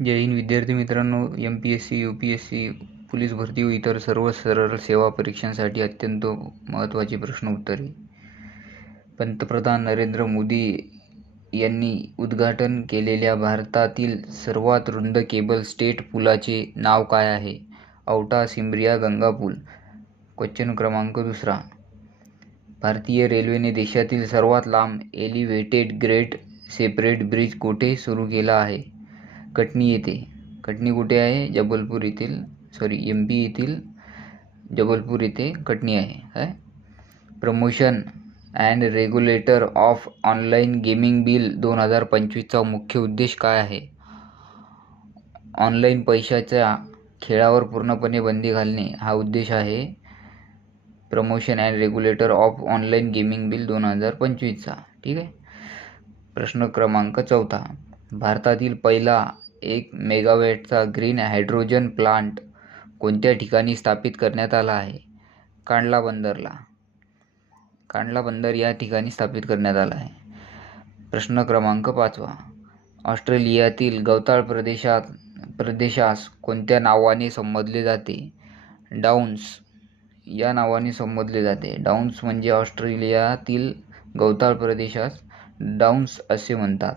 जय हिंद विद्यार्थी मित्रांनो. MPSC, UPSC, police भरती व इतर सर्व सरळ सेवा परीक्षांसाठी अत्यंत महत्त्वाची प्रश्न उत्तरे. पंतप्रधान नरेंद्र मोदी यांनी उद्घाटन केलेल्या भारतातील सर्वात रुंद केबल स्टेट पुलाचे नाव काय आहे? औटा सिमरिया गंगा पूल. क्वेश्चन क्रमांक 2. भारतीय रेल्वेने देशातील सर्वात लांब एलिव्हेटेड ग्रेड सेपरेट ब्रिज कोठे सुरू केला आहे? कटनी येथे. कटनी कुठे आहे? जबलपूर येथील MP येथील जबलपूर येथे कटनी आहे. Promotion and regulator of online gaming bill 2025चा मुख्य उद्देश काय आहे? ऑनलाईन पैशाच्या खेळावर पूर्णपणे बंदी घालणे हा उद्देश आहे promotion and regulator of online gaming bill 2025चा. ठीक आहे. प्रश्न क्रमांक 4. भारतातील पहिला 1 मेगावॅटचा ग्रीन हायड्रोजन प्लांट कोणत्या ठिकाणी स्थापित करण्यात आला आहे? कांडला बंदरला. कांडला बंदर या ठिकाणी स्थापित करण्यात आला आहे. प्रश्न क्रमांक 5. ऑस्ट्रेलियातील गवताळ प्रदेशास कोणत्या नावाने संबोधले जाते? डाऊन्स या नावाने संबोधले जाते. डाऊन्स म्हणजे ऑस्ट्रेलियातील गवताळ प्रदेशास डाऊन्स असे म्हणतात.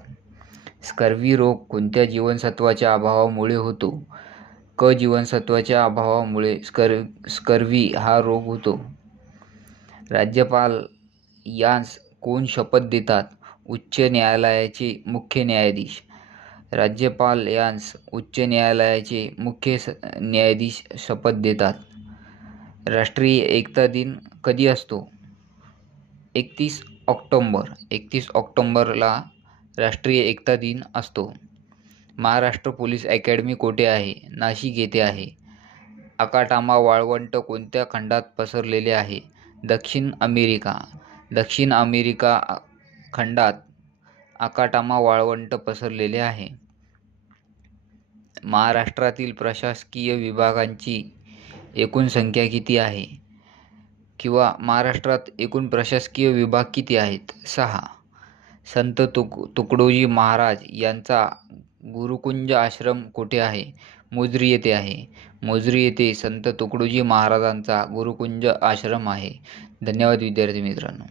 स्कर्वी रोग कोणत्या जीवनसत्वाच्या अभावामुळे होतो? क जीवनसत्वाच्या अभावामुळे स्कर्वी हा रोग होतो. राज्यपाल यांस कोण शपथ देतात? उच्च न्यायालयाचे मुख्य न्यायाधीश. राज्यपाल यांस उच्च न्यायालयाचे मुख्य न्यायाधीश शपथ देतात. राष्ट्रीय एकता दिन कधी असतो? 31 ऑक्टोबर. 31 ऑक्टोबरला राष्ट्रीय एकता दिन असतो. महाराष्ट्र पोलीस अकॅडमी कोठे आहे? नाशिक येथे आहे. अकाटामा वाळवंट कोणत्या खंडात पसरलेले आहे? दक्षिण अमेरिका. दक्षिण अमेरिका खंडात अकाटामा वाळवंट पसरलेले आहे. महाराष्ट्रातील प्रशासकीय विभागांची एकूण संख्या किती आहे? किंवा महाराष्ट्रात एकूण प्रशासकीय विभाग किती आहेत? 6. संत तुकडोजी महाराज यांचा गुरुकुंज आश्रम कोठे आहे? मोझरी येथे आहे. मोझरी येथे संत तुकडोजी महाराजांचा गुरुकुंज आश्रम आहे. धन्यवाद विद्यार्थी मित्रांनो.